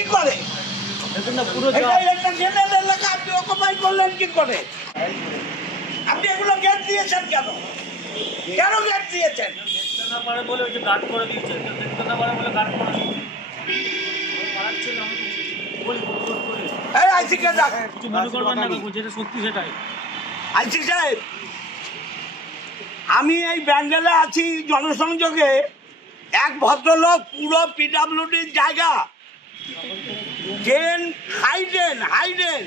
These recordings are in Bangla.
কি করে? এলাকা আপনি অকুপাই করলেন কি করে? আপনি এগুলো গেট দিয়েছেন কেন? কেন গেট দিয়েছেন? আমি এই ব্যান্ডেলে আছি জনসংযোগে, এক ভদ্রলোক পুরো পিডব্লিউডির জায়গা ড্রেন হাইডেন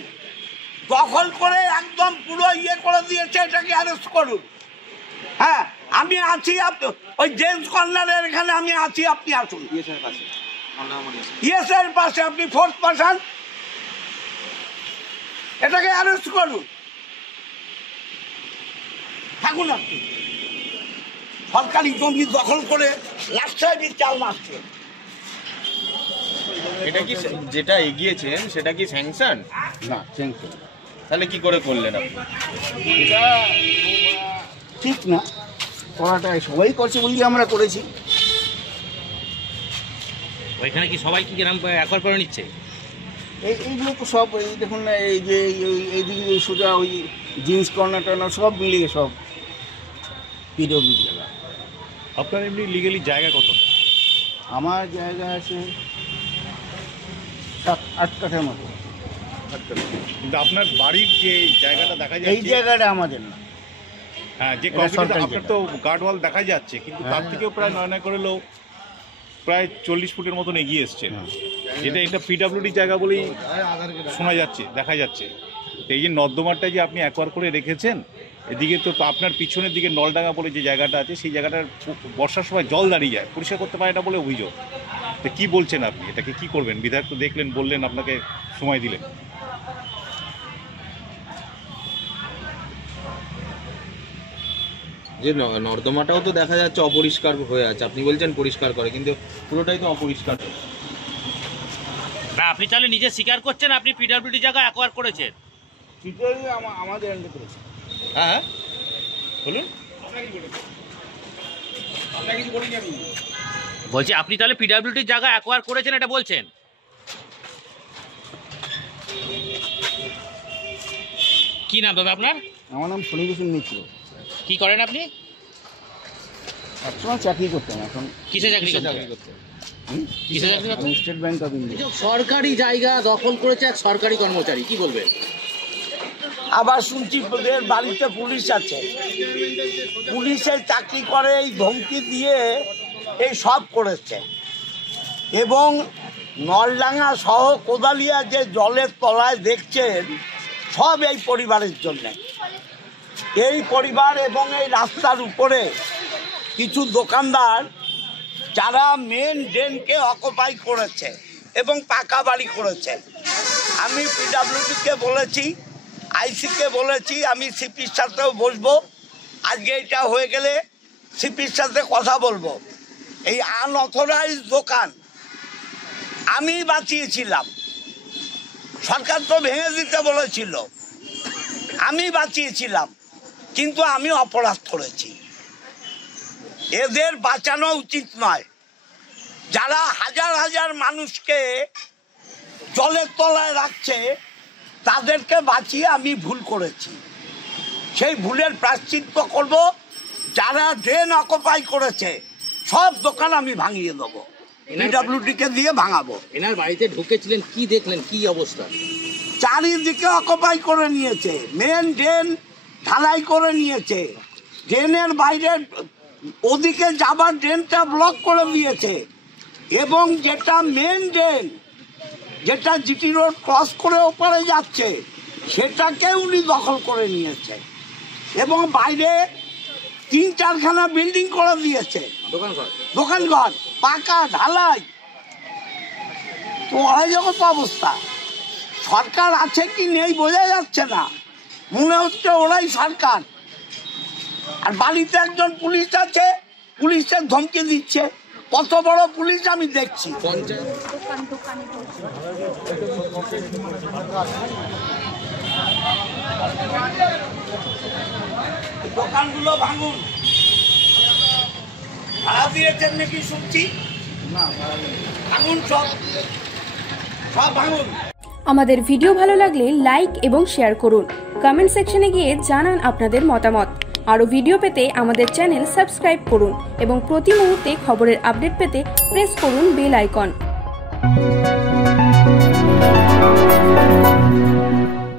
দখল করে একদম পুরো ইয়ে করে দিয়েছে, এটাকে অ্যারেস্ট করুন। হ্যাঁ, আমি আছি ওই জেন্টস কর্নারের এখানে আমি আছি, আপনি আসুন। ইয়েসের পাশে আপনি ফোর্স পাঠান, এটাকে অ্যারেস্ট করুন। থাকুন আপনি। সরকারি জমি দখল করে লাস্টায় চাল মারছে। এটা কি যেটা এগিয়েছেন সেটা কি স্যাংশন? না, স্যাংশন। তাহলে কি করে করলেন আপনি? এটা ঠিক না, করাটা সবাই করছে বলেই আমরা করেছি। ওইখানে কি সবাই কি গ্রাম একবার করে নিচ্ছে? এইগুলো তো সব এই দেখুন না, এই যে এইদিকে সোজা ওই জিন্স কর্নার টর্নার সব মিলিয়ে সব পিডব্লিউ জায়গা। আপনার এমনি লিগালি জায়গা কত? আমার জায়গা আছে 7-8 কাঠার মতো। কিন্তু আপনার বাড়ির যে জায়গাটা দেখা এই যাচ্ছে, জায়গাটা আমাদের না। হ্যাঁ, যে আপনার তো গার্ড ওয়াল দেখা যাচ্ছে, কিন্তু তার থেকেও প্রায় 9 করে লোক প্রায় 40 ফুটের মতন এগিয়ে এসছে। যেটা এটা পিডব্লিউডি জায়গা বলেই শোনা যাচ্ছে, দেখা যাচ্ছে। এই যে নর্দমাটা যে আপনি অ্যাকোয়ার করে রেখেছেন, এদিকে তো আপনার পিছনের দিকে নলডাঙ্গা বলে যে জায়গাটা আছে, সেই জায়গাটার বর্ষার সময় জল দাঁড়িয়ে যায়, পরিষ্কার করতে পারে না বলে অভিযোগ। তো কী বলছেন আপনি, এটাকে কি করবেন? বিধায়ক তো দেখলেন, বললেন, আপনাকে সময় দিলেন। যে নর্দমাটাও তো দেখা যাচ্ছে অপরিষ্কার হয়ে আছে, আপনি বলছেন পরিষ্কার করে, কিন্তু পুরোটাই তো অপরিষ্কার। না, আপনি তাহলে নিজে স্বীকার করছেন আপনি পিডব্লিউডি জায়গা অ্যাকোয়ার করেছেন? আমাদের এন্ডে করেছে। হ্যাঁ, বলুন। বলছি আপনি তাহলে পিডব্লিউডি জায়গা অ্যাকোয়ার করেছেন, এটা বলছেন? কি নাম দাদা আপনার? আমার নাম শনিভূষণ মিত্র। কি করেন আপনি? একসময় চাকরি করতাম, এখন কিসে চাকরি করতেন? কিসে চাকরি করতেন? State bank of India. সরকারি জায়গা দখল করেছে এক সরকারি কর্মচারী, কি বলবেন? আবার শুনছি ওদের বাড়িতে পুলিশ আছে, পুলিশের চাকরি করে, এই ধমকি দিয়ে এই সব করেছে। এবং নলডাঙ্গা সহ কোদালিয়া যে জলের তলায় দেখছেন, সব এই পরিবারের জন্য। এই পরিবার এবং এই রাস্তার উপরে কিছু দোকানদার যারা মেন ড্রেনকে অকুপাই করেছে এবং পাকা বাড়ি করেছে। আমি পিডব্লিউডিকে বলেছি, আইসিকে বলেছি, আমি সিপির সাথেও বসবো। আজকে এটা হয়ে গেলে সিপির সাথে কথা বলবো। এই আনঅথরাইজ দোকান আমি বাঁচিয়েছিলাম, সরকার তো ভেঙে দিতে বলেছিল, আমি বাঁচিয়েছিলাম, কিন্তু আমি অপরাধ করেছি। এদের বাঁচানো উচিত নয়। যারা হাজার হাজার মানুষকে জলের তলায় রাখছে, তাদেরকে বাঁচিয়ে আমি ভুল করেছি। সেই ভুলের প্রায়শ্চিত্ত করব। যারা ড্রেন অকুপাই করেছে সব দোকান আমি ভাঙিয়ে দেবো, পিডব্লিউডিকে দিয়ে ভাঙাবো। এনার বাড়িতে ঢুকেছিলেন, কি দেখলেন, কি অবস্থা? চারিদিকে অকুপাই করে নিয়েছে, মেন ড্রেন ঢালাই করে নিয়েছে, ড্রেনের বাইরে ওদিকে যাবার ড্রেনটা ব্লক করে দিয়েছে, এবং যেটা মেন ড্রেন, যেটা জিটি রোড ক্রস করে ওপারে যাচ্ছে, সেটাকে উনি দখল করে নিয়েছে, এবং বাইরে 3-4খানা বিল্ডিং করে দিয়েছে, দোকানঘর পাকা ঢালাই। তো অরাজকত অবস্থা। সরকার আছে কি নেই বোঝা যাচ্ছে না, মনে হচ্ছে ওরাই সরকার। আর বাড়িতে একজন পুলিশ আছে, পুলিশের ধমকি দিচ্ছে। কত বড় পুলিশ আমি দেখছি। দোকানগুলো ভাঙুন, ভাড়া দিয়েছেন নাকি শুনছি, ভাঙুন সব। সব ভাঙুন। আমাদের ভিডিও ভালো লাগলে লাইক এবং শেয়ার করুন। কমেন্ট সেকশনে গিয়ে জানান আপনাদের মতামত। আরও ভিডিও পেতে আমাদের চ্যানেল সাবস্ক্রাইব করুন এবং প্রতি মুহূর্তে খবরের আপডেট পেতে প্রেস করুন বেল আইকন।